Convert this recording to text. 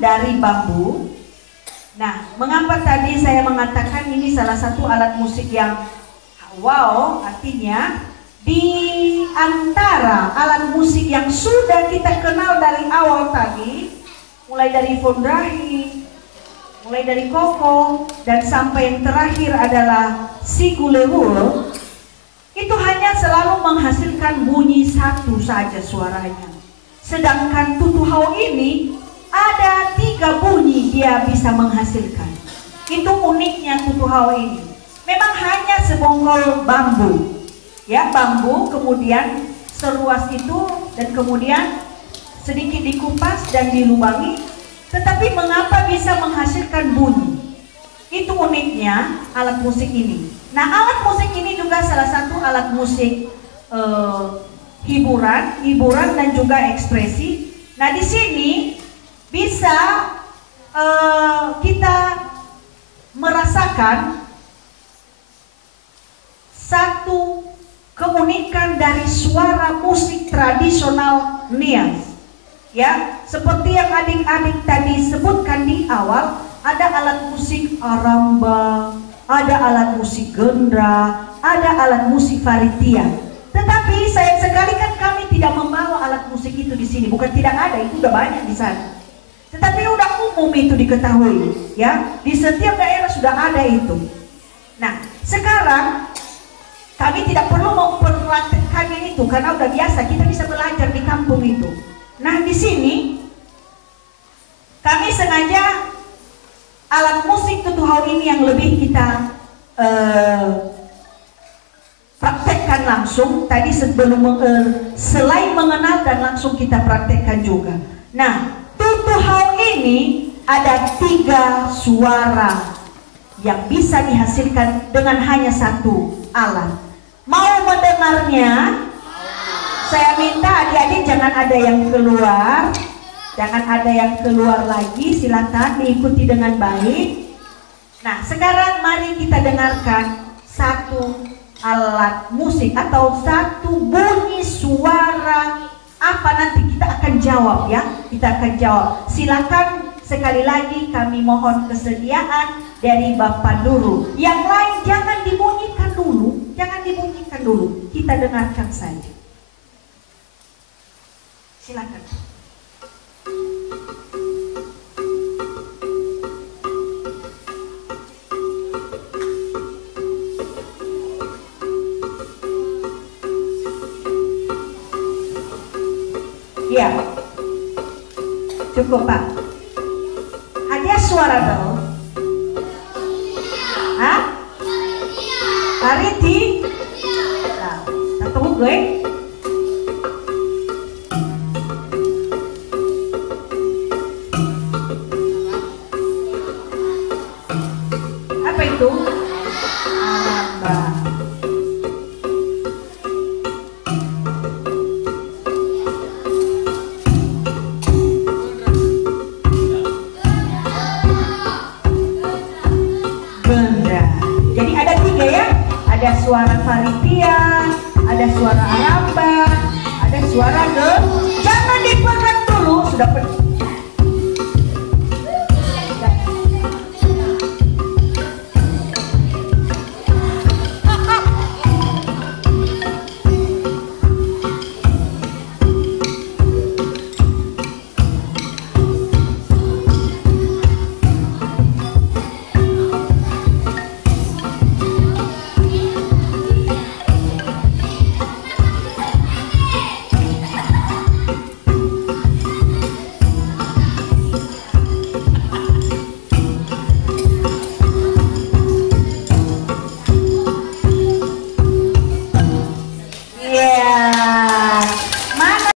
dari bambu. Nah, mengapa tadi saya mengatakan ini salah satu alat musik yang wow, artinya di antara alat musik yang sudah kita kenal dari awal tadi, mulai dari fondrahi, mulai dari koko, dan sampai yang terakhir adalah sigulewul, itu hanya selalu menghasilkan bunyi satu saja suaranya. Sedangkan tutuhau ini ada 3 bunyi dia bisa menghasilkan. Itu uniknya tutuhau ini. Memang hanya sebongkol bambu, ya, bambu, kemudian seluas itu dan kemudian sedikit dikupas dan dilubangi. Tetapi mengapa bisa menghasilkan bunyi? Itu uniknya alat musik ini. Nah, alat musik ini juga salah satu alat musik hiburan dan juga ekspresi. Nah, di sini bisa kita merasakan satu keunikan dari suara musik tradisional Nias. Ya, seperti yang adik-adik tadi sebutkan di awal, ada alat musik aramba, ada alat musik gendra, ada alat musik faritia. Tetapi sayang sekali kan kami tidak membawa alat musik itu di sini. Bukan tidak ada, itu udah banyak di sana. Tetapi udah umum itu diketahui, ya. Di setiap daerah sudah ada itu. Nah, sekarang kami tidak perlu memperhatikannya itu karena udah biasa, kita bisa belajar di kampung itu. Nah, di sini kami sengaja alat musik tutuhau ini yang lebih kita praktekkan langsung tadi sebelum selain mengenal dan langsung kita praktekkan juga. Nah, tutuhau ini ada 3 suara yang bisa dihasilkan dengan hanya satu alat. Mau mendengarnya? Saya minta adik-adik jangan ada yang keluar, jangan ada yang keluar lagi. Silakan diikuti dengan baik. Nah, sekarang mari kita dengarkan satu alat musik atau satu bunyi suara. Apa nanti kita akan jawab, ya? Kita akan jawab. Silakan sekali lagi kami mohon kesediaan dari Bapak Nurul. Yang lain jangan dibunyikan dulu, jangan dibunyikan dulu. Kita dengarkan saja. Silakan. Ya, cukup Pak. Hadiah suara dong. Hah? Pariti? Nah, satu gue. Apa itu? Aramba. Ada suara faritia, ada suara aramba, ada suara jangan dipegang dulu, sudah